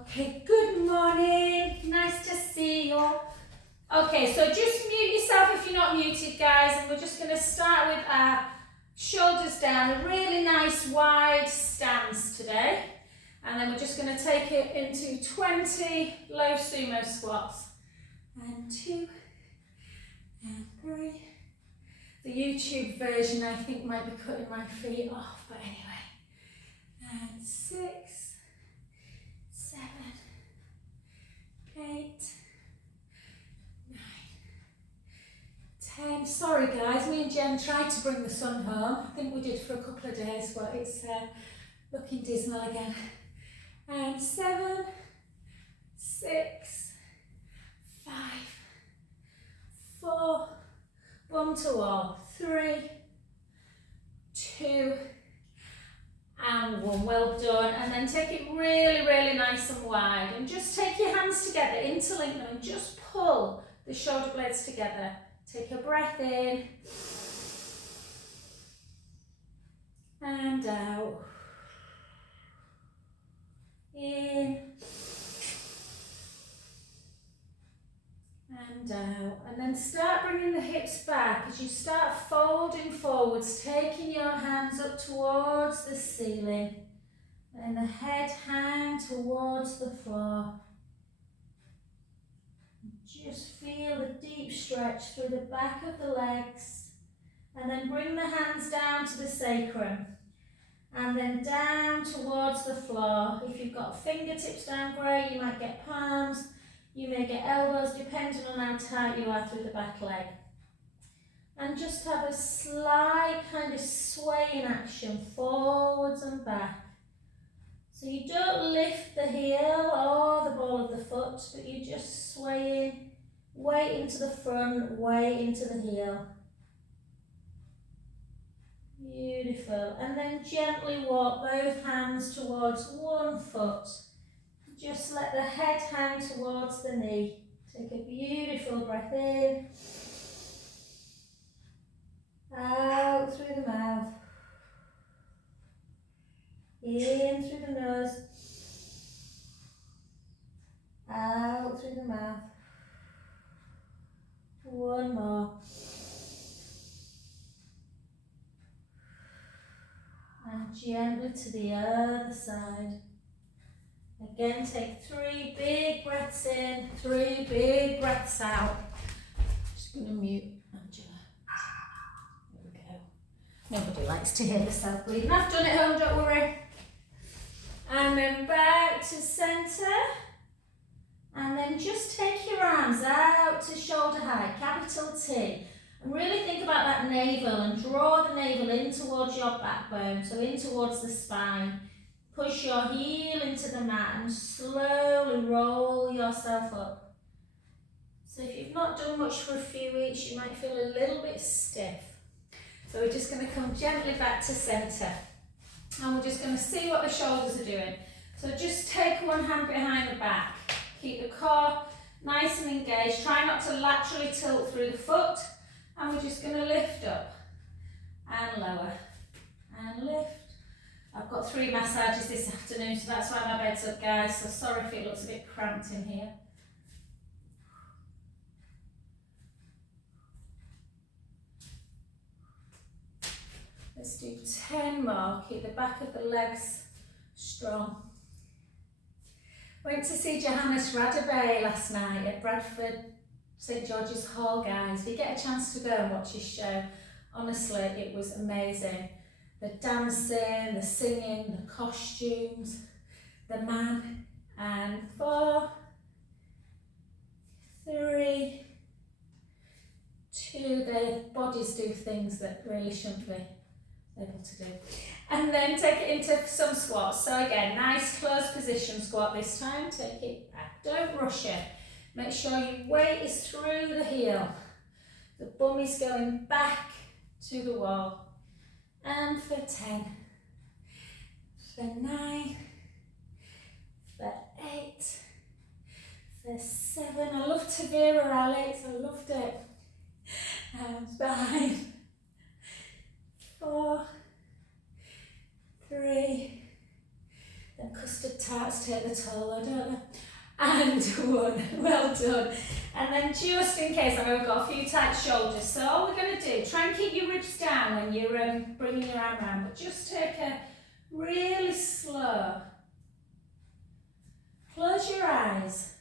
Okay, good morning. Nice to see you. Okay, so just mute yourself if you're not muted, guys, and we're just going to start with our shoulders down, a really nice wide stance today. And then we're just going to take it into 20 low sumo squats. And 2, and 3. The YouTube version, I think, might be cutting my feet off, but anyway. And 6, 7, 8, 9, 10. Sorry guys, me and Jen tried to bring the sun home. I think we did for a couple of days, but it's looking dismal again. And 7, 6, 5, 4, bum to wall, 3, 2, and 1. Well done. And then take it really, really nice and wide. And just take your hands together, interlink them, and just pull the shoulder blades together. Take a breath in. And out. In. And out. And then start bringing the hips back as you start folding forwards, taking your hands up towards the ceiling. And the head hang towards the floor. Just feel the deep stretch through the back of the legs. And then bring the hands down to the sacrum. And then down towards the floor. If you've got fingertips down, great. You might get palms. You may get elbows, depending on how tight you are through the back leg. And just have a slight kind of swaying action, forwards and back. So you don't lift the heel or the ball of the foot, but you're just swaying, weight into the front, weight into the heel. Beautiful. And then gently walk both hands towards one foot. Just let the head hang towards the knee. Take a beautiful breath in. Out through the mouth. In through the nose. Out through the mouth. One more. And gently to the other side. Again, take 3 big breaths in, 3 big breaths out. Just going to mute Angela. There we go. Nobody likes to hear the self-bleeding. I've done it at home, don't worry. And then back to centre. And then just take your arms out to shoulder height, capital T. And really think about that navel and draw the navel in towards your backbone, so in towards the spine. Push your heel into the mat and slowly roll yourself up. So if you've not done much for a few weeks, you might feel a little bit stiff. So we're just going to come gently back to centre. And we're just going to see what the shoulders are doing. So just take one hand behind the back. Keep the core nice and engaged. Try not to laterally tilt through the foot. And we're just going to lift up and lower and lift. I've got 3 massages this afternoon, so that's why my bed's up, guys. So sorry if it looks a bit cramped in here. Let's do 10 more. Keep the back of the legs strong. Went to see Johannes Radebe last night at Bradford St George's Hall, guys. If you get a chance to go and watch his show, honestly, it was amazing. The dancing, the singing, the costumes, the man. And 4, 3, 2, their bodies do things that really shouldn't be able to do. And then take it into some squats. So again, nice closed position squat this time. Take it back, don't rush it. Make sure your weight is through the heel. The bum is going back to the wall. And for 10, for 9, for 8, for 7. I love Tavira, Alex, I loved it. And 5, 4, 3, then custard tarts take the toll, I don't know. And one, well done. And then just in case, I know I've got a few tight shoulders, so all we're going to do, try and keep your ribs down when you're bringing your arm around, but just take a really slow, close your eyes,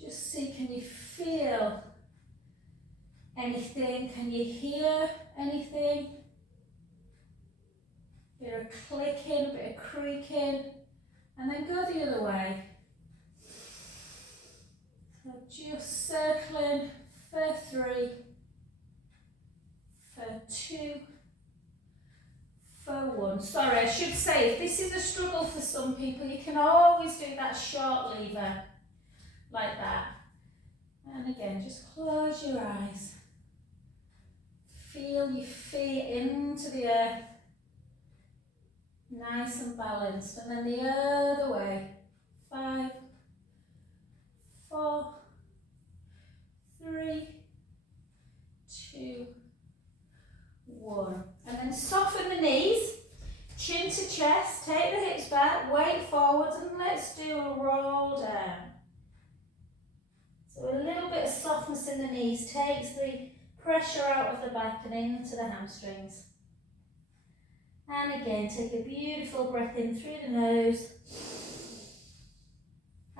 just see, can you feel anything, can you hear anything? Bit of clicking, a bit of creaking, and then go the other way. So just circling for 3, for 2, for 1. Sorry, I should say, if this is a struggle for some people, you can always do that short lever, like that. And again, just close your eyes. Feel your feet into the earth. Nice and balanced. And then the other way. 5, 4, 3, 2, 1. And then soften the knees, chin to chest, take the hips back, weight forwards, and let's do a roll down. So a little bit of softness in the knees takes the pressure out of the back and into the hamstrings. And again, take a beautiful breath in through the nose,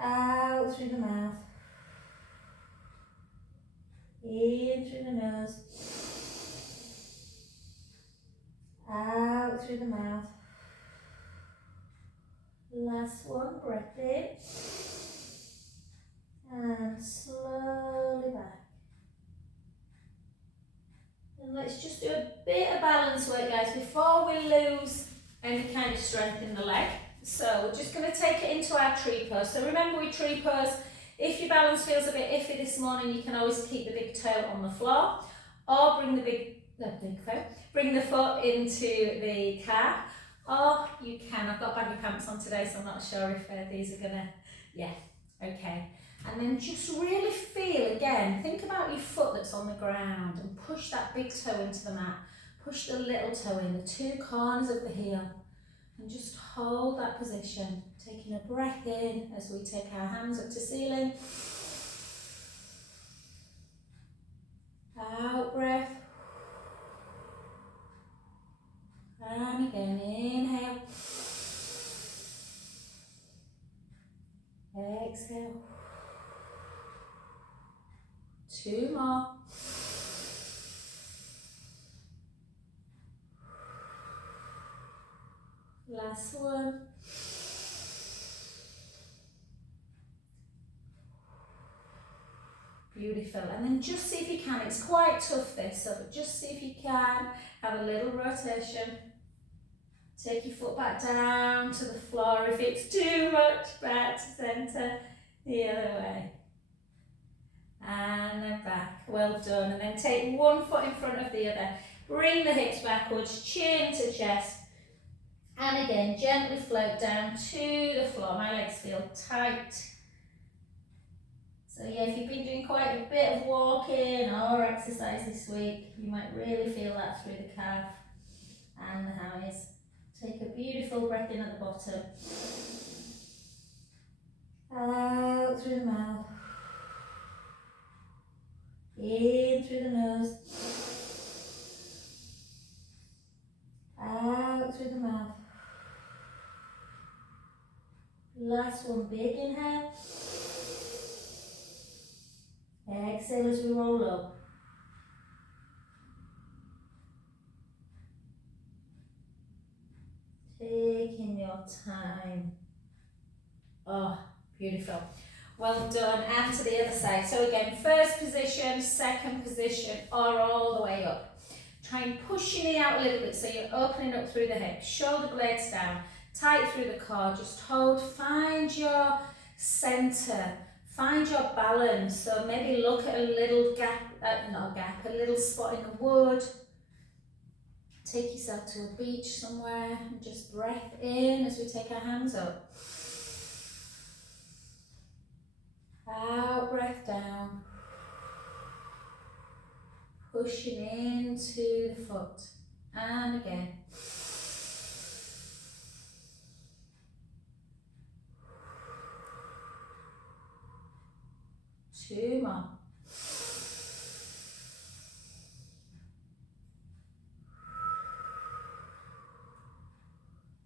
out through the mouth, in through the nose, out through the mouth. Last one, breath in, and slowly back. And let's just do a bit of balance work, guys, before we lose any kind of strength in the leg. So we're just going to take it into our tree pose. So remember, with tree pose, if your balance feels a bit iffy this morning, you can always keep the big toe on the floor, or bring bring the foot into the calf, or you can, I've got baggy pants on today, so I'm not sure if these are gonna, yeah, okay. And then just really feel, again, think about your foot that's on the ground and push that big toe into the mat. Push the little toe in, the 2 corners of the heel, and just hold that position. Taking a breath in as we take our hands up to ceiling. Out breath. And again, inhale. Exhale. 2 more. Last one. Beautiful. And then just see if you can, it's quite tough this, so just see if you can have a little rotation. Take your foot back down to the floor. If it's too much, back to centre, the other way. And then back. Well done. And then take one foot in front of the other. Bring the hips backwards, chin to chest. And again, gently float down to the floor. My legs feel tight. So yeah, if you've been doing quite a bit of walking or exercise this week, you might really feel that through the calf and the hammies. Take a beautiful breath in at the bottom. Out through the mouth. In through the nose. Out through the mouth. Last one, big inhale. Exhale as we roll up. Taking your time. Oh, beautiful. Well done. And to the other side. So again, first position, second position, or all the way up. Try and push your knee out a little bit so you're opening up through the hips. Shoulder blades down, tight through the core. Just hold, find your centre. Find your balance. So maybe look at a little gap, a little spot in the wood. Take yourself to a beach somewhere and just breath in as we take our hands up. Out, breath down. Pushing into the foot. And again. 2 more.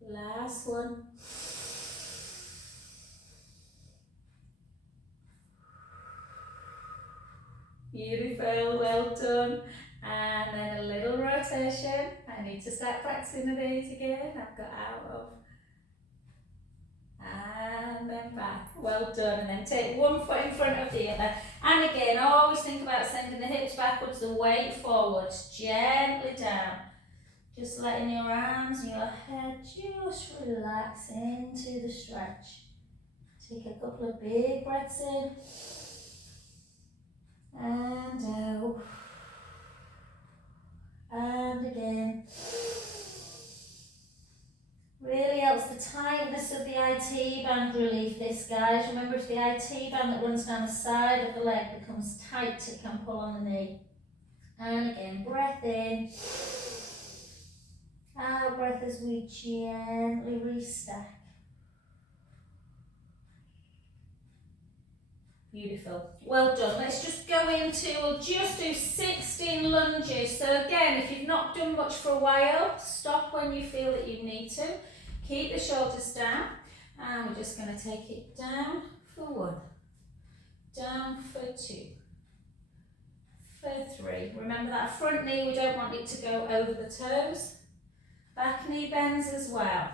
Last one. Beautiful, well done. And then a little rotation. I need to start practicing the knees again. I've got out of. And then back. Well done. And then take one foot in front of the other. And again, always think about sending the hips backwards, the weight forwards, gently down. Just letting your arms and your head just relax into the stretch. Take a couple of big breaths in. And out. And again. Really helps the tightness of the IT band relief this, guys. Remember, if the IT band that runs down the side of the leg becomes tight, it can pull on the knee. And again, breath in. Out breath as we gently restack. Beautiful. Well done. Let's just go into, we'll just do 16 lunges. So again, if you've not done much for a while, stop when you feel that you need to. Keep the shoulders down. And we're just going to take it down for 1. Down for 2. For 3. Remember that front knee, we don't want it to go over the toes. Back knee bends as well.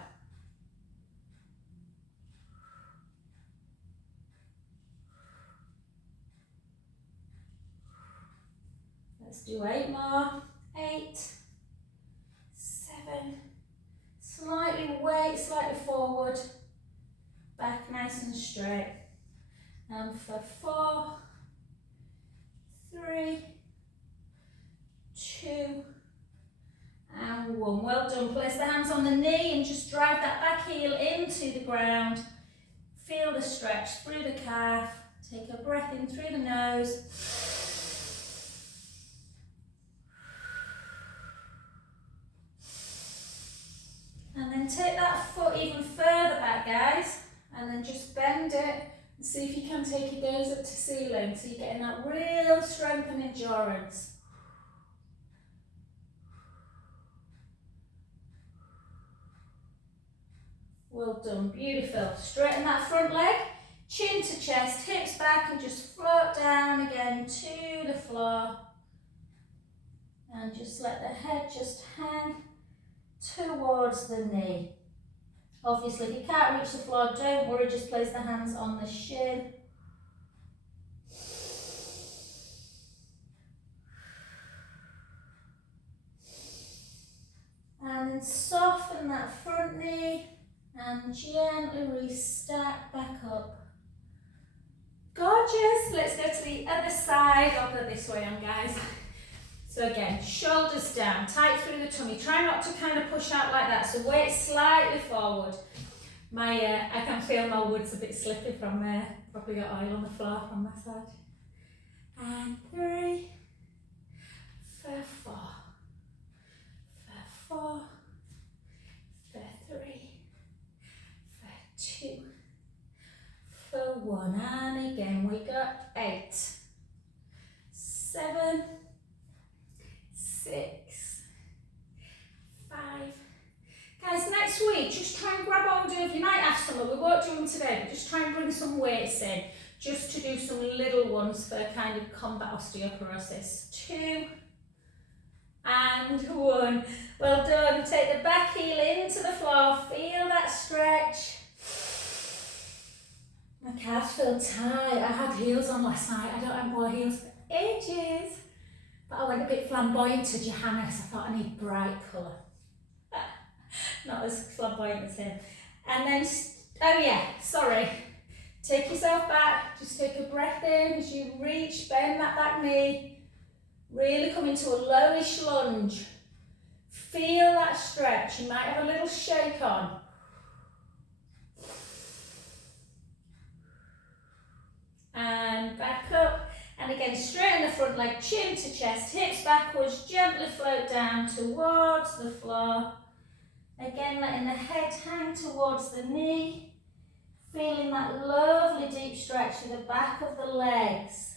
Let's do 8 more. 8, 7, slightly weight, slightly forward. Back nice and straight. And for 4, 3, 2, and 1. Well done. Place the hands on the knee and just drive that back heel into the ground. Feel the stretch through the calf. Take a breath in through the nose. And then take that foot even further back, guys. And then just bend it. And see if you can take your gaze up to ceiling. So you're getting that real strength and endurance. Well done, beautiful. Straighten that front leg, chin to chest, hips back, and just float down again to the floor. And just let the head just hang towards the knee. Obviously, if you can't reach the floor, don't worry, just place the hands on the shin. And then soften that front knee. And gently restack back up. Gorgeous. Let's go to the other side. I'll go this way on, guys. So again, shoulders down, tight through the tummy. Try not to kind of push out like that. So weight slightly forward. I can feel my wood's a bit slippy from there. Probably got oil on the floor from my side. And 3, for 4, for 4, for 3. 2, for 1, and again we got 8, 7, 6, 5. Guys, next week just try and grab hold of, you might have some, we won't do them today, but just try and bring some weights in, just to do some little ones for kind of combat osteoporosis. 2 and 1. Well done. Take the back heel into the floor, feel that stretch. My calves feel tight. I had heels on last night. I don't have more heels for ages. But I went a bit flamboyant to Johannes. I thought I need bright colour. Not as flamboyant as him. And then, oh yeah, sorry. Take yourself back. Just take a breath in as you reach, bend that back knee. Really come into a lowish lunge. Feel that stretch. You might have a little shake on. And back up, and again straighten the front leg, chin to chest, hips backwards, gently float down towards the floor. Again letting the head hang towards the knee, feeling that lovely deep stretch to the back of the legs.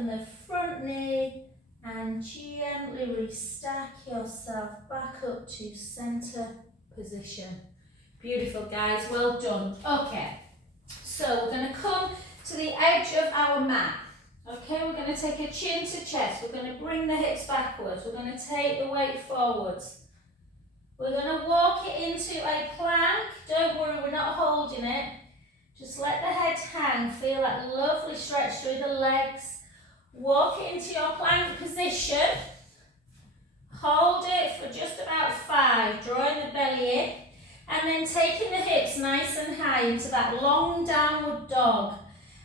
soften the front knee and gently restack yourself back up to centre position. Beautiful, guys, well done. Okay, so we're going to come to the edge of our mat. Okay, we're going to take a chin to chest. We're going to bring the hips backwards. We're going to take the weight forwards. We're going to walk it into a plank. Don't worry, we're not holding it. Just let the head hang. Feel that lovely stretch through the legs. Walk it into your plank position. Hold it for just about 5, drawing the belly in. And then taking the hips nice and high into that long downward dog.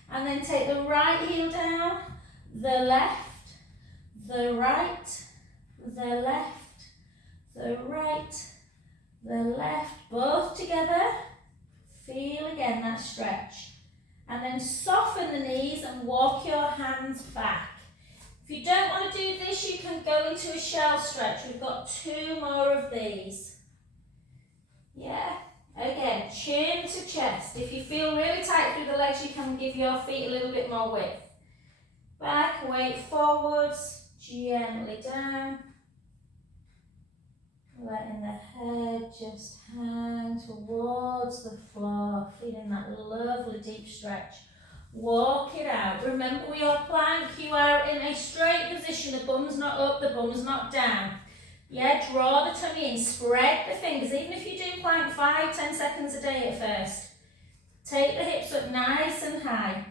And then take the right heel down, the left, the right, the left, the right, the left, both together. Feel again that stretch. And then soften the knees and walk your hands back. If you don't want to do this, you can go into a shell stretch. We've got 2 more of these. Yeah. Again, chin to chest. If you feel really tight through the legs, you can give your feet a little bit more width. Back, weight forwards, gently down. Letting the head just hang towards the floor, feeling that lovely deep stretch. Walk it out. Remember, with your plank, you are in a straight position. The bum's not up, the bum's not down. Yeah, draw the tummy in, spread the fingers. Even if you do plank 5-10 seconds a day at first. Take the hips up nice and high.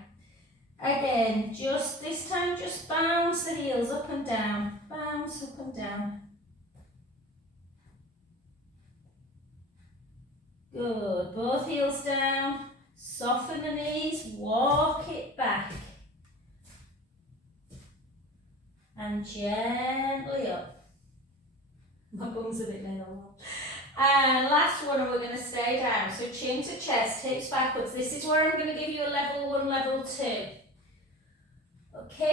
Again, just this time, just bounce the heels up and down. Bounce up and down. Good, both heels down. Soften the knees, walk it back. And gently up. My bum's a bit nailed. And last one, and we're going to stay down. So chin to chest, hips backwards. This is where I'm going to give you a level 1, level 2. Okay,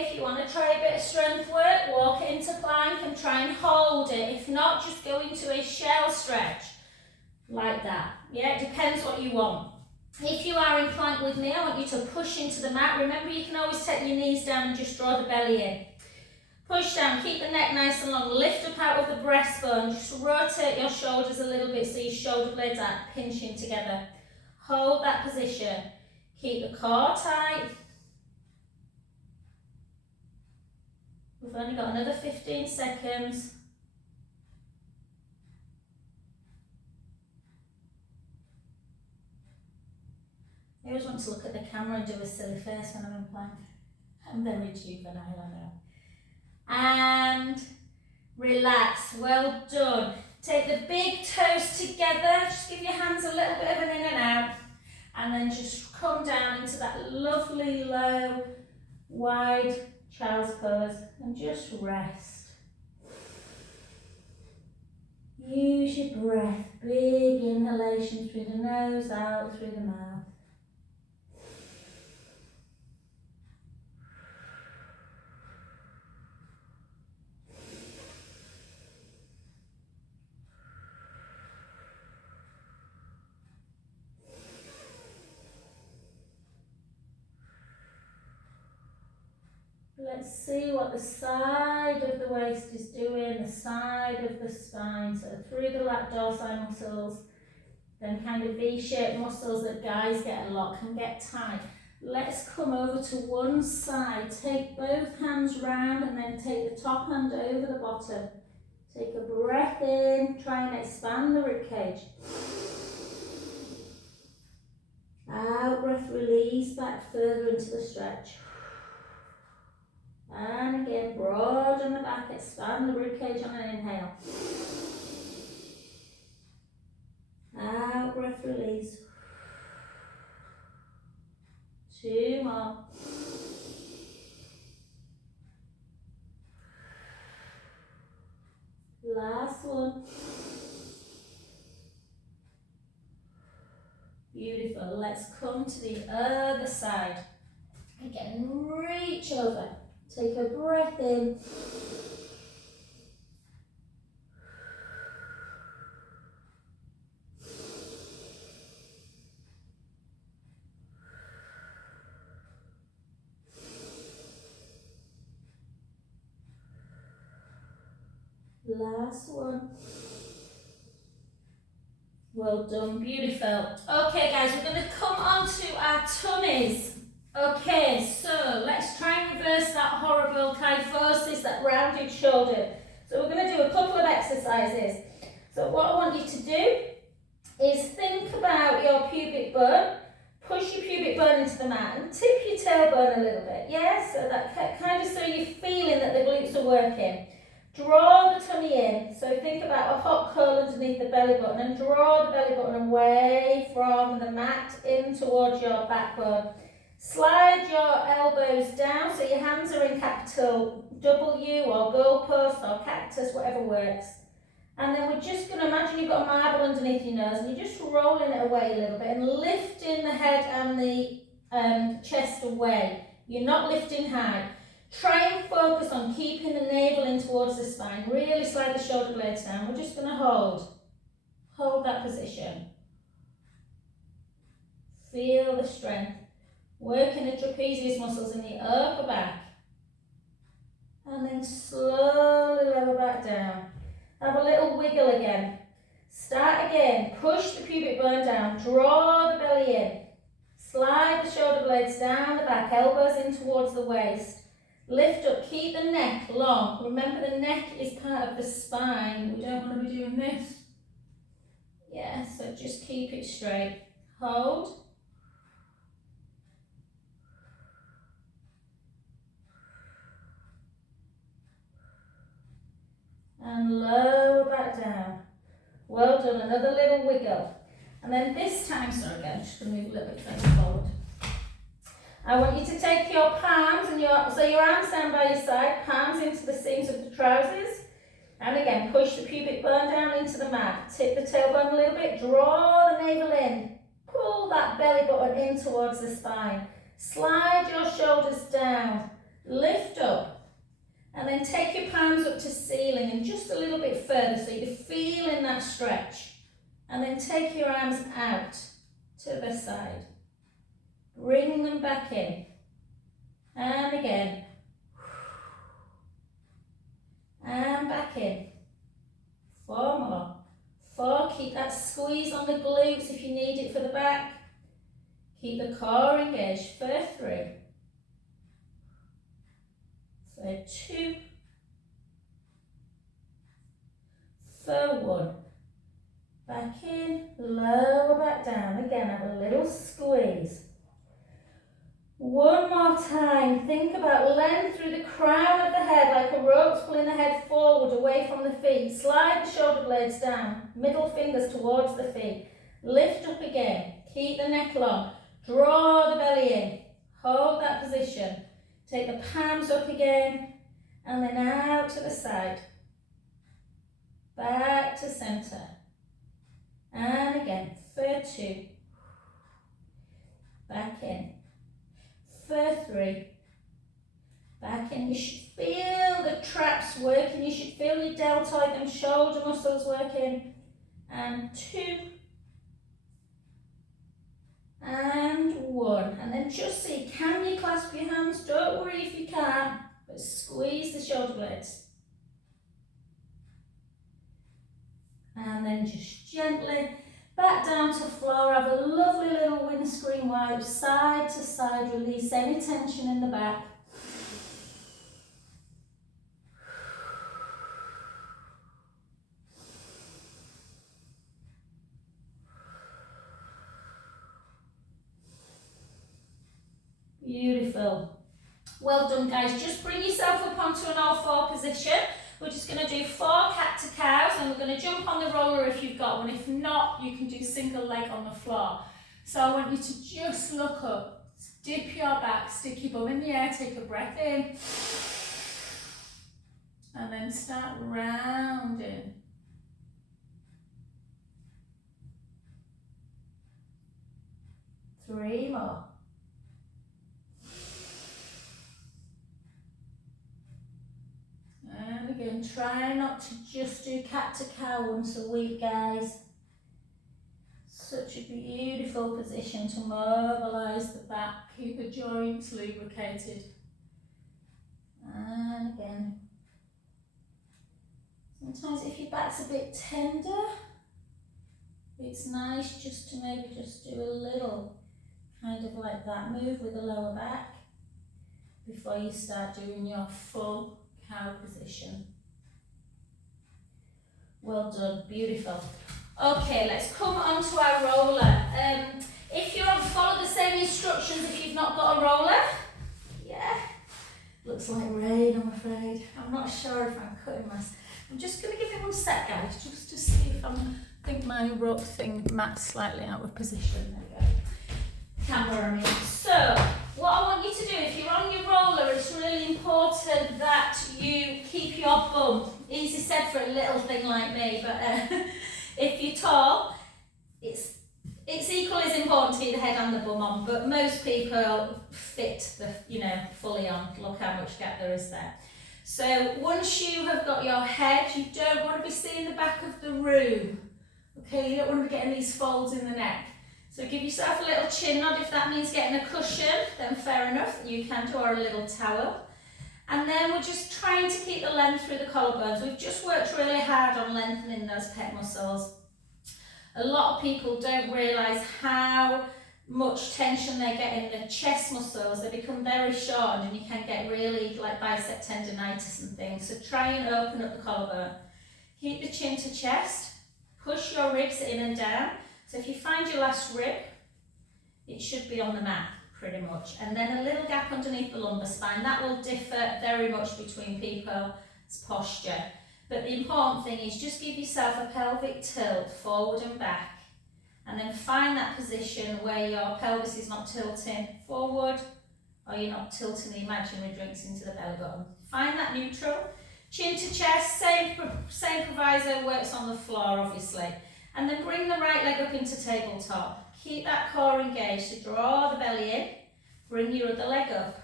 if you want to try a bit of strength work, walk it into plank and try and hold it. If not, just go into a shell stretch. Like that. Yeah, it depends what you want. If you are in plank with me, I want you to push into the mat. Remember, you can always take your knees down and just draw the belly in. Push down, keep the neck nice and long, lift up out of the breastbone, just rotate your shoulders a little bit so your shoulder blades are pinching together. Hold that position. Keep the core tight. We've only got another 15 seconds. I always want to look at the camera and do a silly face when I'm in plank. I'm very juvenile, I know. And relax, well done. Take the big toes together, just give your hands a little bit of an in and out, and then just come down into that lovely low, wide child's pose, and just rest. Use your breath, big inhalation through the nose, out through the mouth. Let's see what the side of the waist is doing, the side of the spine, so through the lat dorsi muscles, then kind of V-shaped muscles that guys get a lot can get tight. Let's come over to one side, take both hands round and then take the top hand over the bottom. Take a breath in, try and expand the ribcage. Out breath, release back further into the stretch. And again, broaden the back, expand the ribcage on an inhale. Out breath, release. 2 more. Last one. Beautiful. Let's come to the other side. Again, reach over. Take a breath in. last one. Well done, beautiful. Okay guys, we're going to come on to our tummies. Okay, so let's try and reverse that horrible kyphosis, that rounded shoulder. So we're going to do a couple of exercises. So what I want you to do is think about your pubic bone, push your pubic bone into the mat and tip your tailbone a little bit, yeah? So that kind of so you're feeling that the glutes are working. Draw the tummy in, so think about a hot coal underneath the belly button and draw the belly button away from the mat in towards your backbone. Slide your elbows down so your hands are in capital W or goalpost or cactus, whatever works. And then we're just going to imagine you've got a marble underneath your nose and you're just rolling it away a little bit and lifting the head and the chest away. You're not lifting high. Try and focus on keeping the navel in towards the spine. Really slide the shoulder blades down. We're just going to hold that position. Feel the strength. Working the trapezius muscles in the upper back. And then slowly lower back down. Have a little wiggle again. Start again. Push the pubic bone down. Draw the belly in. Slide the shoulder blades down the back. Elbows in towards the waist. Lift up, keep the neck long. Remember the neck is part of the spine. We don't want to be doing this. Yeah, so just keep it straight. Hold. And lower back down. Well done, another little wiggle. And then this time, sorry again, I'm just going to move a little bit further forward. I want you to take your palms and your arms down by your side, palms into the seams of the trousers. And again, push the pubic bone down into the mat. Tip the tailbone a little bit, draw the navel in. Pull that belly button in towards the spine. Slide your shoulders down, lift up. And then take your palms up to ceiling and just a little bit further so you're feeling that stretch. And then take your arms out to the side. Bring them back in. And again. And back in. 4 more. 4, keep that squeeze on the glutes if you need it for the back. Keep the core engaged for 3. For 2. For 1. Back in, lower back down. Again, have a little squeeze. 1 more time. Think about length through the crown of the head like a rope's pulling the head forward away from the feet. Slide the shoulder blades down. Middle fingers towards the feet. Lift up again. Keep the neck long. Draw the belly in. Hold that position. Take the palms up again and then out to the side. Back to centre. And again, for 2. Back in. For 3. Back in. You should feel the traps working. You should feel your deltoid and shoulder muscles working. And 2. And 1. And then just see, can you clasp your hands? Don't worry if you can't, but squeeze the shoulder blades. And then just gently back down to floor. Have a lovely little windscreen wipe, side to side. Release any tension in the back. Beautiful. Well done, guys. Just bring yourself up onto an all-4 position. We're just going to do 4 cat-to-cows and we're going to jump on the roller if you've got one. If not, you can do single leg on the floor. So I want you to just look up, dip your back, stick your bum in the air, take a breath in. And then start rounding. Three more. And again, try not to just do cat-to-cow once a week, guys. Such a beautiful position to mobilise the back, keep the joints lubricated. And again, Sometimes if your back's a bit tender, it's nice just to maybe just do a little kind of like that move with the lower back before you start doing your full cow position. Well done, beautiful. Okay, let's come on to our roller. If you don't follow the same instructions, if you've not got a roller, yeah, looks like rain, I'm afraid. I'm not sure if I'm cutting myself. I'm just going to give it one sec, guys, just to see if I think my rope thing mat's slightly out of position. There we go. Camera, I mean. So, what I want you to do, if you're on your roller, it's really important that you keep your bum. Easy said for a little thing like me, but if you're tall, it's equally as important to keep the head and the bum on, but most people fit the, fully on. Look how much gap there is there. So once you have got your head, you don't want to be seeing the back of the room. Okay, you don't want to be getting these folds in the neck. So give yourself a little chin nod. If that means getting a cushion, then fair enough, you can do, or a little towel. And then we're just trying to keep the length through the collarbones. We've just worked really hard on lengthening those pec muscles. A lot of people don't realise how much tension they get in the chest muscles. They become very short and you can get really like bicep tendonitis and things. So try and open up the collarbone. Keep the chin to chest. Push your ribs in and down. So if you find your last rib, it should be on the mat pretty much. And then a little gap underneath the lumbar spine. That will differ very much between people's posture. But the important thing is just give yourself a pelvic tilt forward and back. And then find that position where your pelvis is not tilting forward or you're not tilting the imaginary joints into the belly button. Find that neutral. Chin to chest, same proviso, works on the floor obviously. And then bring the right leg up into tabletop. Keep that core engaged, so draw the belly in, bring your other leg up.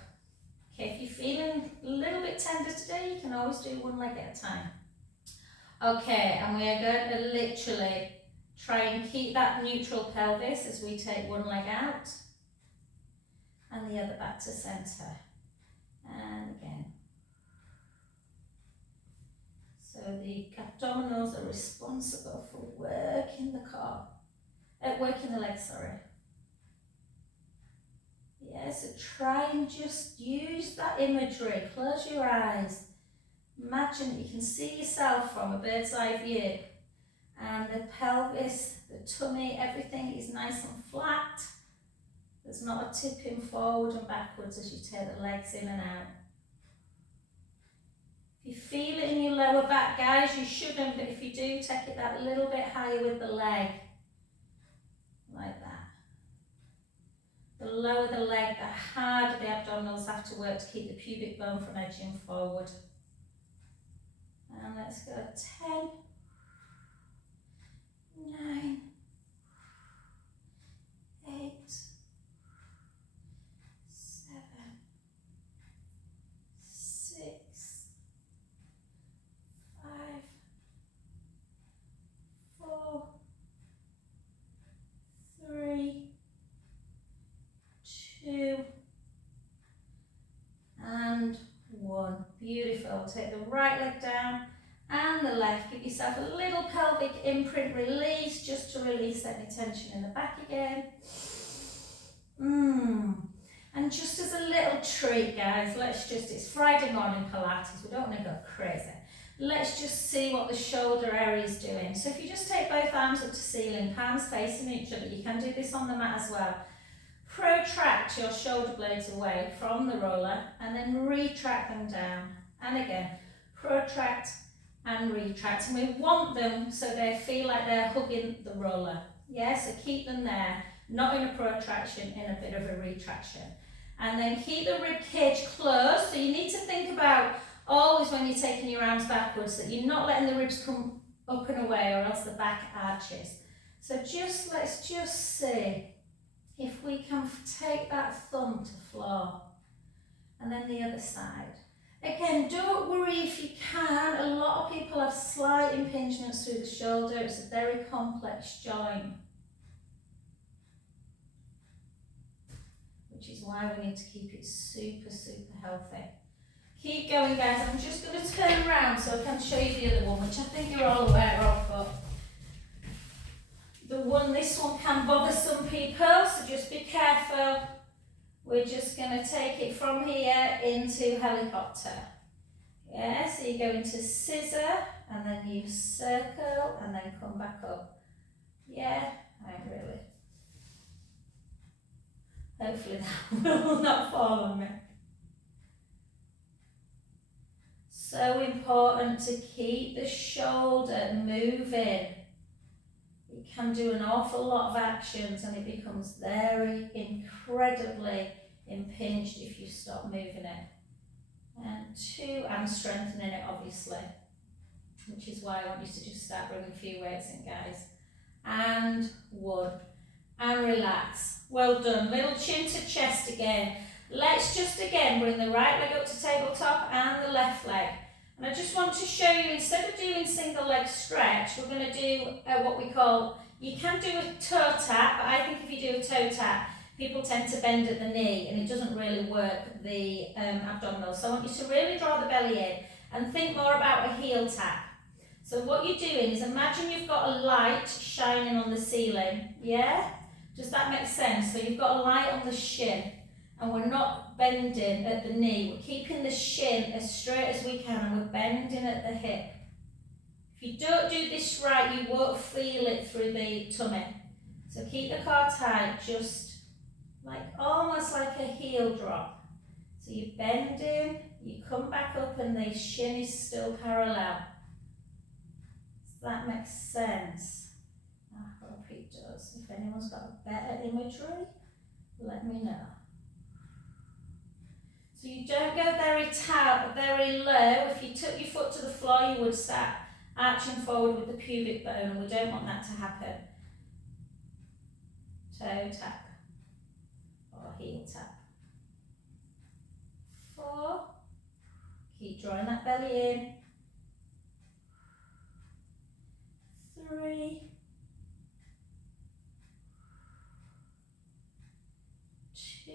Okay, if you're feeling a little bit tender today, you can always do one leg at a time. Okay, and we are going to literally try and keep that neutral pelvis as we take one leg out and the other back to centre. And again. So the abdominals are responsible for working the core, working the legs, sorry. Yeah, so try and just use that imagery. Close your eyes. Imagine that you can see yourself from a bird's eye view. And the pelvis, the tummy, everything is nice and flat. There's not a tipping forward and backwards as you take the legs in and out. If you feel it in your lower back, guys, you shouldn't, but if you do, take it that little bit higher with the leg. Like that. The lower the leg, the harder the abdominals have to work to keep the pubic bone from edging forward. And let's go 10, 9, 8, 7, 6, 5, 4, 3, 2, and 1. Beautiful. Take the right leg down and the left. Give yourself a little pelvic imprint release just to release any tension in the back again. And just as a little treat, guys, it's Friday morning Pilates. We don't want to go crazy. Let's just see what the shoulder area is doing. So if you just take both arms up to ceiling, palms facing each other, you can do this on the mat as well. Protract your shoulder blades away from the roller and then retract them down. And again, protract and retract. And we want them so they feel like they're hugging the roller. Yeah, so keep them there, not in a protraction, in a bit of a retraction. And then keep the rib cage closed. So you need to think about always when you're taking your arms backwards that you're not letting the ribs come up and away or else the back arches. So let's just see if we can take that thumb to floor. And then the other side. Again, don't worry if you can. A lot of people have slight impingements through the shoulder. It's a very complex joint. Which is why we need to keep it super, super healthy. Keep going, guys. I'm just going to turn around so I can show you the other one, which I think you're all aware of, but this one can bother some people, so just be careful. We're just going to take it from here into helicopter. Yeah, so you go into scissor, and then you circle, and then come back up. Yeah, I really. Hopefully that will not fall on me. So important to keep the shoulder moving. You can do an awful lot of actions and it becomes very incredibly impinged if you stop moving it. And 2, I'm strengthening it obviously, which is why I want you to just start bringing a few weights in, guys. And 1, and relax. Well done. Little chin to chest again. Let's just again bring the right leg up to tabletop and the left leg. And I just want to show you, instead of doing single leg stretch, we're going to do what we call, you can do a toe tap, but I think if you do a toe tap, people tend to bend at the knee and it doesn't really work the abdominals. So I want you to really draw the belly in and think more about a heel tap. So what you're doing is imagine you've got a light shining on the ceiling, yeah? Does that make sense? So you've got a light on the shin and we're not bending at the knee. We're keeping the shin as straight as we can and we're bending at the hip. If you don't do this right, you won't feel it through the tummy. So keep the core tight, just like almost like a heel drop. So you're bending, you come back up and the shin is still parallel. Does that make sense? I hope it does. If anyone's got a better imagery, let me know. So you don't go very low. If you took your foot to the floor, you would start arching forward with the pubic bone, and we don't want that to happen. Toe tap or heel tap. 4. Keep drawing that belly in. 3. 2.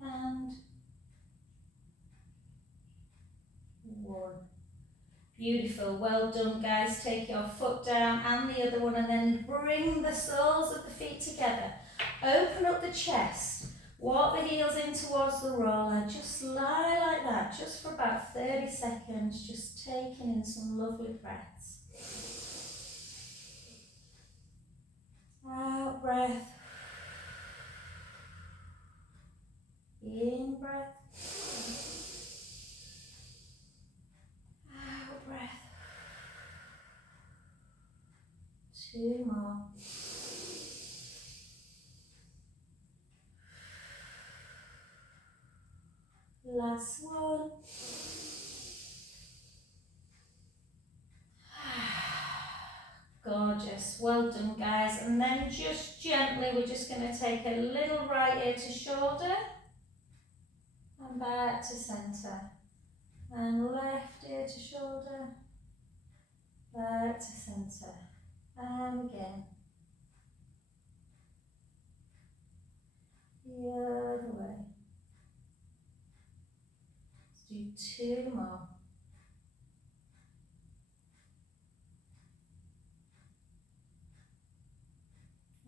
And 1. Beautiful, well done, guys. Take your foot down and the other one and then bring the soles of the feet together. Open up the chest, walk the heels in towards the roller, just lie like that, just for about 30 seconds, just taking in some lovely breaths. Out breath. In breath. Out breath. 2 more. Last one. Gorgeous, well done, guys. And then just gently, we're just going to take a little right ear to shoulder and back to centre. And left ear to shoulder, back to centre. And again. The other way. Let's do 2 more.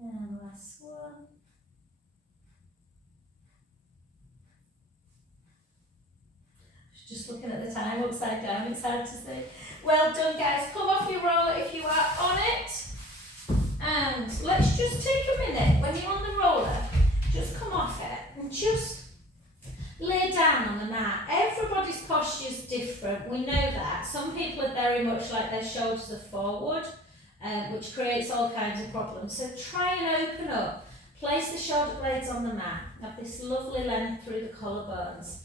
And last one. Just looking at the time upside down, it's hard to see. Well done, guys. Come off your roller if you are on it. And let's just take a minute. When you're on the roller, just come off it and just lay down on the mat. Everybody's posture is different. We know that. Some people are very much like their shoulders are forward, which creates all kinds of problems. So try and open up. Place the shoulder blades on the mat. Have this lovely length through the collarbones.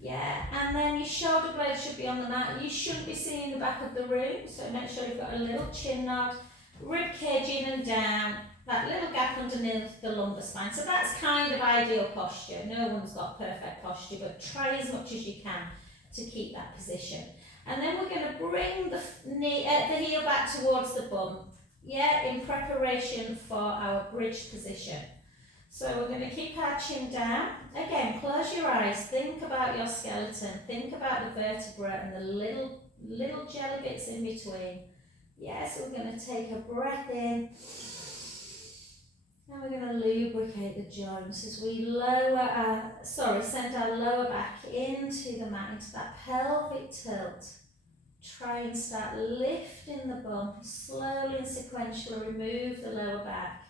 Yeah, and then your shoulder blades should be on the mat. You shouldn't be seeing the back of the room, so make sure you've got a little chin nod, rib cage in and down, that little gap underneath the lumbar spine. So that's kind of ideal posture. No one's got perfect posture, but try as much as you can to keep that position. And then we're going to bring the heel back towards the bum, yeah, in preparation for our bridge position. So we're going to keep our chin down. Again, close your eyes, think about your skeleton, think about the vertebra and the little jelly bits in between. Yes, we're going to take a breath in and we're going to lubricate the joints as we send our lower back into the mat, into that pelvic tilt. Try and start lifting the bum, slowly and sequentially remove the lower back.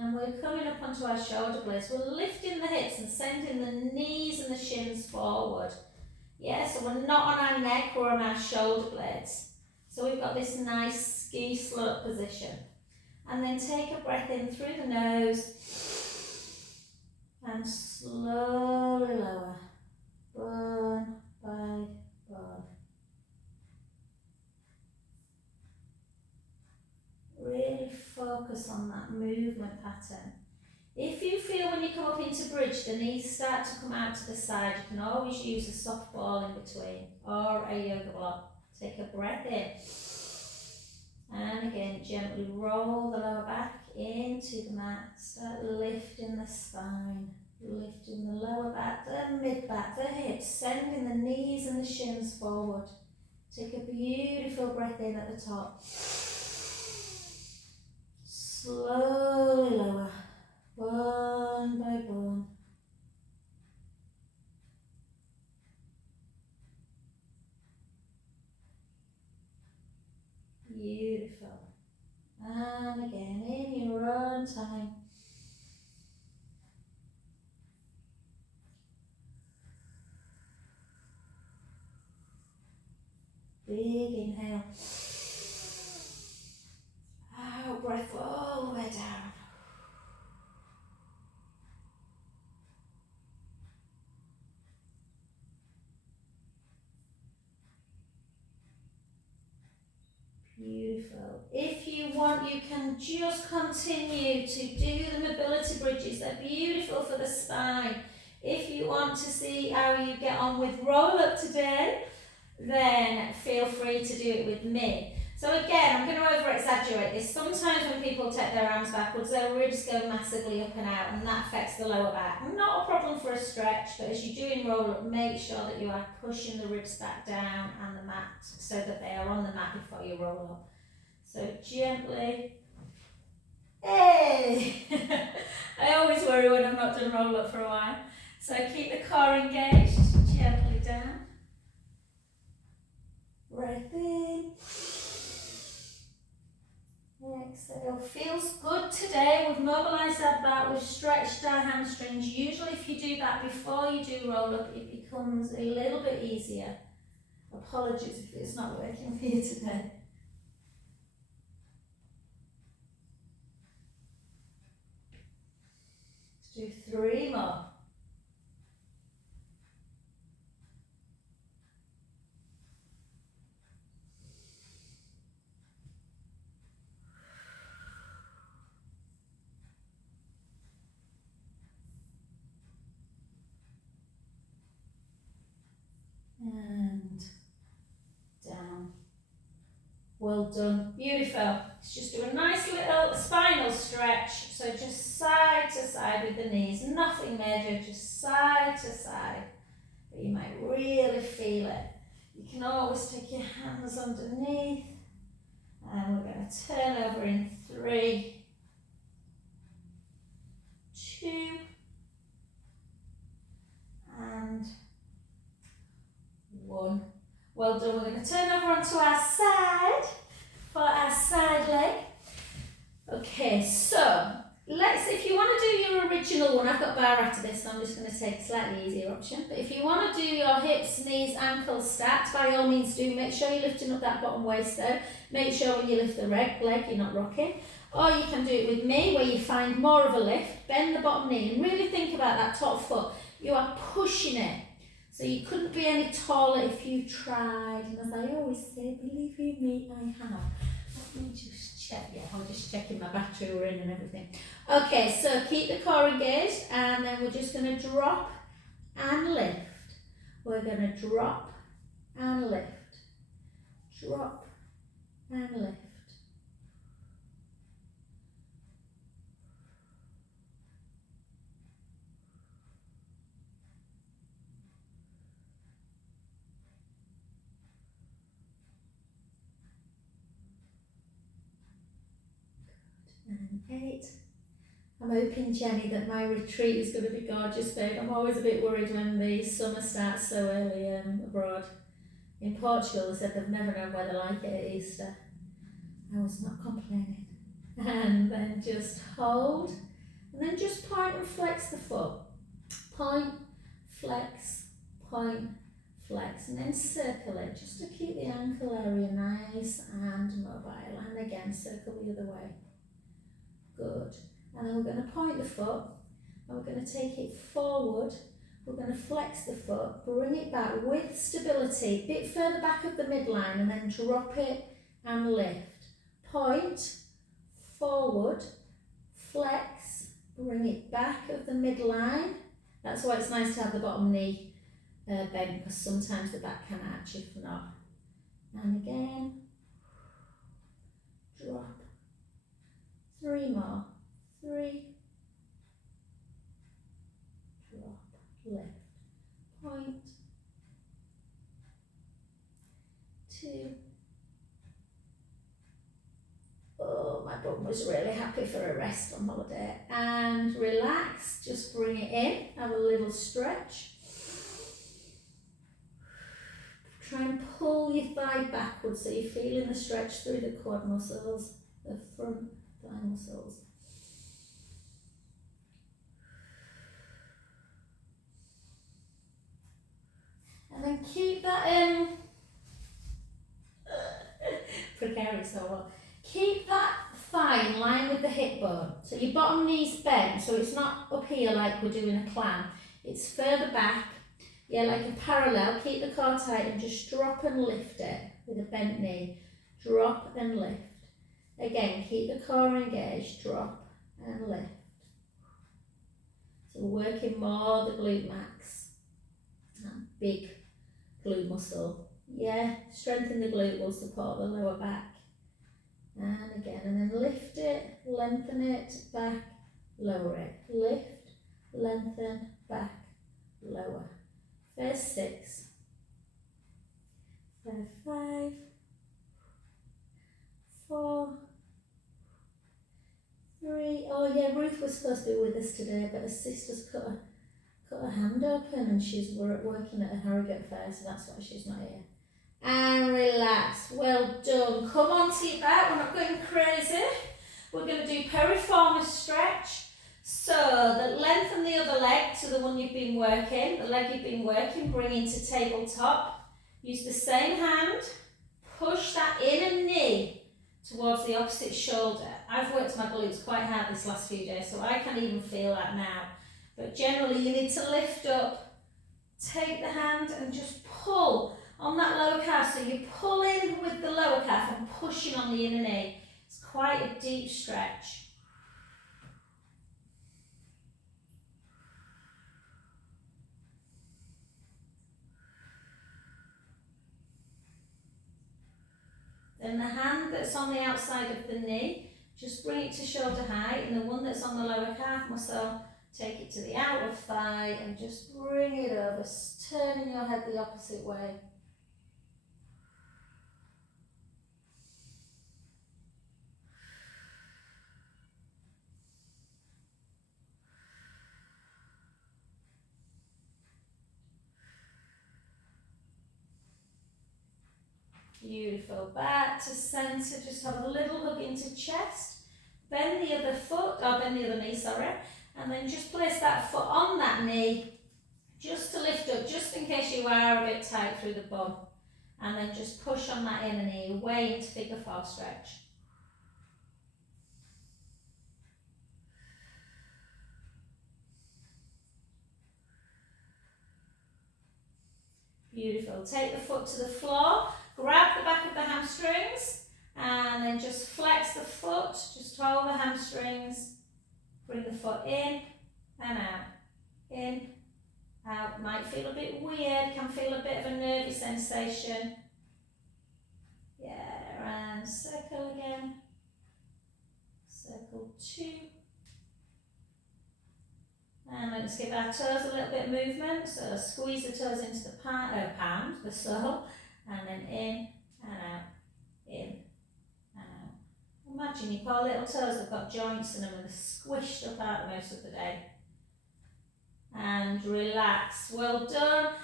And we're coming up onto our shoulder blades. We're lifting the hips and sending the knees and the shins forward. Yeah, so we're not on our neck, we're on our shoulder blades. So we've got this nice ski slope position. And then take a breath in through the nose and slowly lower, bone by bone. Really focus on that movement pattern. If you feel when you come up into bridge, the knees start to come out to the side, you can always use a soft ball in between or a yoga block. Take a breath in. And again, gently roll the lower back into the mat. Start lifting the spine, lifting the lower back, the mid back, the hips, sending the knees and the shins forward. Take a beautiful breath in at the top. Slowly lower, bone by bone. Beautiful. And again, in your own time. Big inhale. Out breath all the way down. Beautiful. If you want, you can just continue to do the mobility bridges. They're beautiful for the spine. If you want to see how you get on with roll up today, then feel free to do it with me. So again, I'm going to over exaggerate this. Sometimes when people take their arms backwards, their ribs go massively up and out and that affects the lower back. Not a problem for a stretch, but as you're doing roll up, make sure that you are pushing the ribs back down and the mat so that they are on the mat before you roll up. So gently. Hey! I always worry when I've not done roll up for a while. So keep the core engaged, gently down. Breath in. Exhale. Feels good today. We've mobilised our back, we've stretched our hamstrings. Usually if you do that before you do roll up, it becomes a little bit easier. Apologies if it's not working for you today. Let's do 3 more. And down. Well done. Beautiful. Let's just do a nice little spinal stretch. So just side to side with the knees. Nothing major, just side to side. But you might really feel it. You can always take your hands underneath. And we're going to turn over in 3, 2, and 1. Well done. We're going to turn over onto our side for our side leg. Okay, so if you want to do your original one, I've got bar after this, so I'm just going to take a slightly easier option. But if you want to do your hips, knees, ankles stacked, by all means do. Make sure you're lifting up that bottom waist though. Make sure when you lift the leg, you're not rocking. Or you can do it with me, where you find more of a lift, bend the bottom knee, and really think about that top foot. You are pushing it. So you couldn't be any taller if you tried. And as I always say, believe you me, I have. Let me just check. Yeah, I'm just checking my battery we're in and everything. Okay, so keep the core engaged, and then we're just going to drop and lift. We're going to drop and lift. Drop and lift. and 8. I'm hoping, Jenny, that my retreat is going to be gorgeous, babe. I'm always a bit worried when the summer starts so early abroad. In Portugal, they said they've never known weather like it at Easter. I was not complaining. And then just hold, and then just point and flex the foot. Point, flex, point, flex, and then circle it just to keep the ankle area nice and mobile. And again, circle the other way. Good. And then we're going to point the foot, and we're going to take it forward. We're going to flex the foot, bring it back with stability, a bit further back of the midline, and then drop it and lift. Point, forward, flex, bring it back of the midline. That's why it's nice to have the bottom knee bent, because sometimes the back can arch if not. And again, drop. 3 more. 3, drop, lift, point, 2. Oh, my bum was really happy for a rest on holiday. And relax, just bring it in, have a little stretch. Try and pull your thigh backwards so you're feeling the stretch through the quad muscles, the front thigh muscles. And then keep that precarious or what? Keep that thigh in line with the hip bone. So your bottom knee's bent, so it's not up here like we're doing a clam. It's further back, yeah, like a parallel. Keep the core tight and just drop and lift it with a bent knee. Drop and lift. Again, keep the core engaged, drop and lift. So we're working more the glute max. That big glute muscle. Yeah, strengthen the glute will support the lower back. And again, and then lift it, lengthen it, back, lower it. Lift, lengthen, back, lower. First 6. First 5. 4. 3. Oh yeah, Ruth was supposed to be with us today, but her sister's cut her hand open and she's working at a Harrogate fair, so that's why she's not here. And relax. Well done. Come on to your back. We're not going crazy. We're going to do piriformis stretch. So that lengthen the other leg to the one you've been working. The leg you've been working, bring into tabletop. Use the same hand. Push that inner knee towards the opposite shoulder. I've worked my glutes quite hard this last few days, so I can't even feel that now. But generally you need to lift up, take the hand and just pull on that lower calf. So you're pulling with the lower calf and pushing on the inner knee. It's quite a deep stretch. Then the hand that's on the outside of the knee, just bring it to shoulder height, and the one that's on the lower calf muscle, take it to the outer thigh and just bring it over, turning your head the opposite way. Beautiful. Back to centre, just have a little hug into chest. Bend the other foot, or bend the other knee, sorry. And then just place that foot on that knee, just to lift up, just in case you are a bit tight through the bum. And then just push on that inner knee, away into figure 4 stretch. Beautiful. Take the foot to the floor, grab the back of the hamstrings, and then just flex the foot, just hold the hamstrings, bring the foot in and out, in, out. Might feel a bit weird, can feel a bit of a nervy sensation. Yeah, and circle again, circle 2. And let's give our toes a little bit of movement, so squeeze the toes into the palm, the sole, and then in and out, in and out. And my imagine your poor little toes have got joints in them and they're squished up out most of the day. And relax. Well done.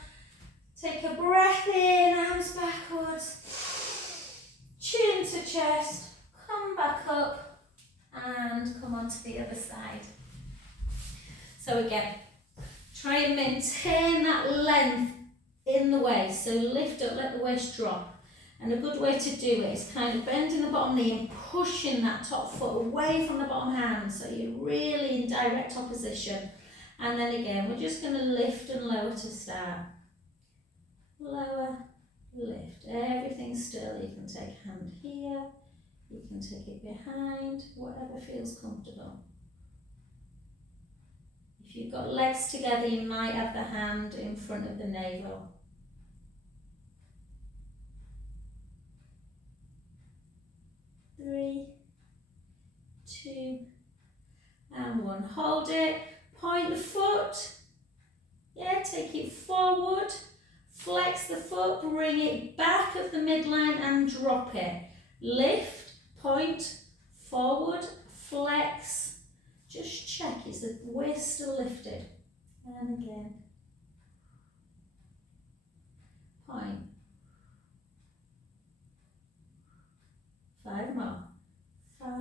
Take a breath in, arms backwards, chin to chest, come back up and come on to the other side. So again, try and maintain that length in the waist. So lift up, let the waist drop. And a good way to do it is kind of bending the bottom knee and pushing that top foot away from the bottom hand so you're really in direct opposition. And then again, we're just going to lift and lower to start. Lower, lift, everything still. You can take hand here, you can take it behind, whatever feels comfortable. If you've got legs together, you might have the hand in front of the navel. Three, two, and one. Hold it, point the foot, yeah, take it forward. Flex the foot, bring it back of the midline and drop it. Lift, point, forward, flex. Just check, is the waist still lifted? And again. Point. 5 more. 5,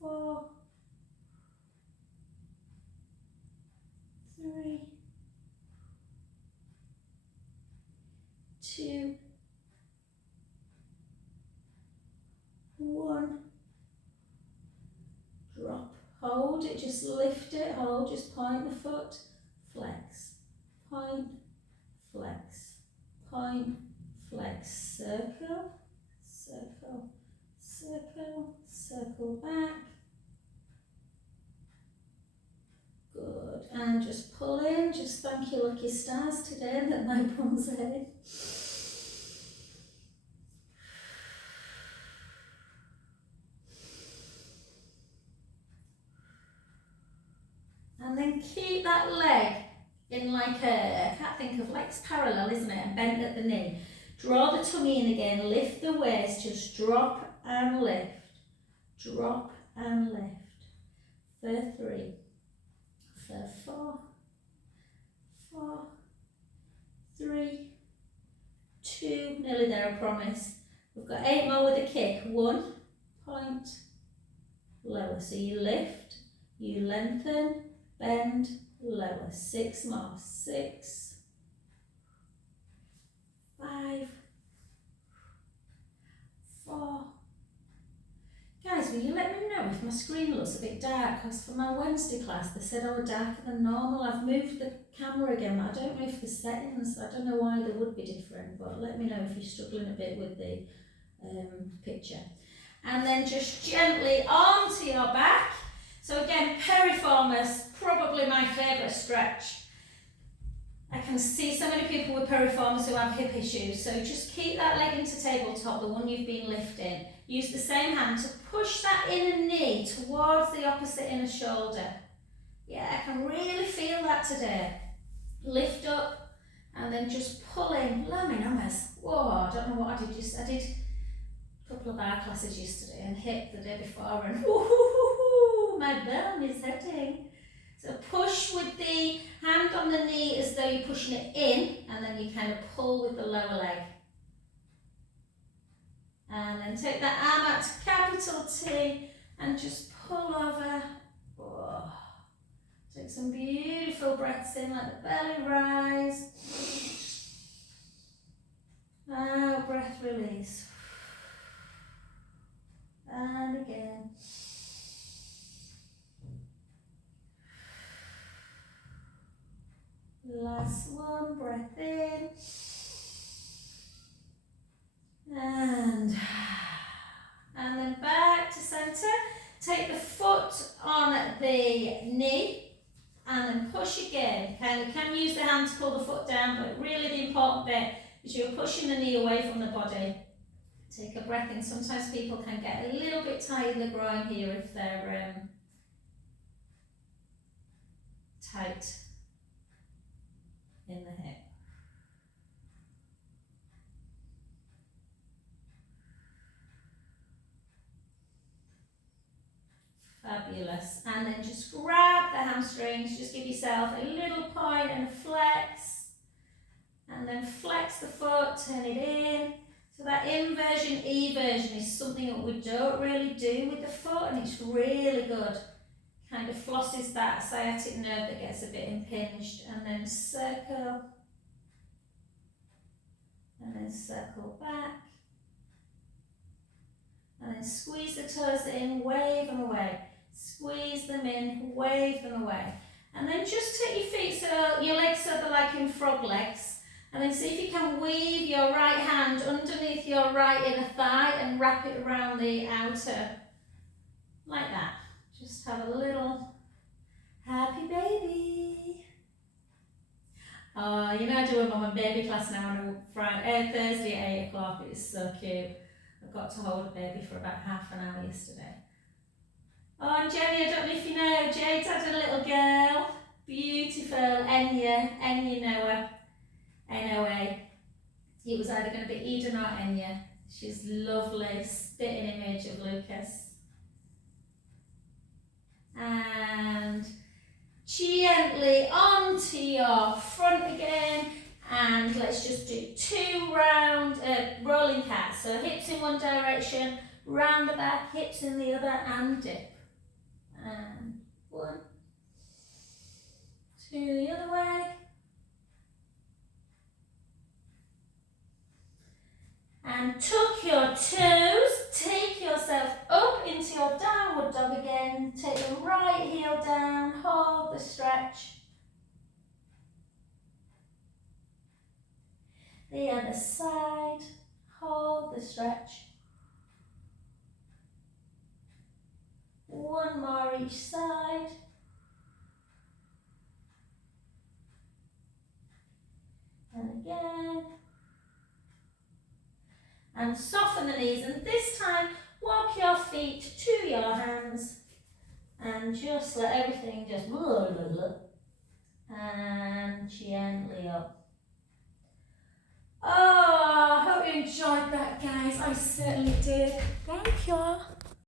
4, 3, 2, 1. Drop. Hold it, just lift it, hold, just point the foot, flex, point, flex, point, flex, circle, circle, circle, circle back. Good, and just pull in, just thank your lucky stars today that my bum's head. And then keep that leg in like a, I can't think of, legs parallel, isn't it? And bent at the knee. Draw the tummy in again, lift the waist, just drop and lift. Drop and lift. For 3. For 4, 4, 3, 2, nearly there, I promise. We've got 8 more with a kick. 1, point, lower. So you lift, you lengthen, bend, lower. 6 more. 6, 5, 4. Guys, will you let me know if my screen looks a bit dark? Because for my Wednesday class, they said I were darker than normal. I've moved the camera again, but I don't know if the settings, I don't know why they would be different, but let me know if you're struggling a bit with the picture. And then just gently onto your back. So again, piriformis, probably my favourite stretch. I can see so many people with piriformis who have hip issues, so just keep that leg into tabletop, the one you've been lifting. Use the same hand to push that inner knee towards the opposite inner shoulder. Yeah, I can really feel that today. Lift up and then just pull in. Lummy numbers. Whoa, I don't know what I did. I did a couple of bar classes yesterday and hip the day before, and my bum is hurting. So push with the hand on the knee as though you're pushing it in, and then you kind of pull with the lower leg. And then take that arm out to capital T and just pull over. Oh. Take some beautiful breaths in, let the belly rise. Out, breath release. And again. Last one, breath in. And then back to centre. Take the foot on the knee and then push again. You can use the hand to pull the foot down, but really the important bit is you're pushing the knee away from the body. Take a breath in. Sometimes people can get a little bit tight in the groin here if they're tight in the hip. Fabulous. And then just grab the hamstrings, just give yourself a little point and flex. And then flex the foot, turn it in. So that inversion, eversion is something that we don't really do with the foot, and it's really good. Kind of flosses that sciatic nerve that gets a bit impinged. And then circle. And then circle back. And then squeeze the toes in, wave them away. Squeeze them in, wave them away. And then just take your feet so your legs so they're like in frog legs. And then see if you can weave your right hand underneath your right inner thigh and wrap it around the outer. Like that. Just have a little happy baby. Oh, you know I do a mum and baby class now on a Thursday at 8 o'clock. It is so cute. I've got to hold a baby for about half an hour yesterday. Oh, and Jenny, I don't know if you know, Jade's had a little girl. Beautiful, Enya Noah, N-O-A. It was either going to be Eden or Enya. She's lovely, spitting image of Lucas. And gently onto your front again. And let's just do 2 round rolling cats. So hips in one direction, round the back, hips in the other, and dip. And 1, 2 the other way. And tuck your toes, take yourself up into your downward dog again. Take the right heel down, hold the stretch. The other side, hold the stretch. 1 more each side. And again. And soften the knees, and this time walk your feet to your hands and just let everything just and gently up. Oh, I hope you enjoyed that, guys. I certainly did. Thank you.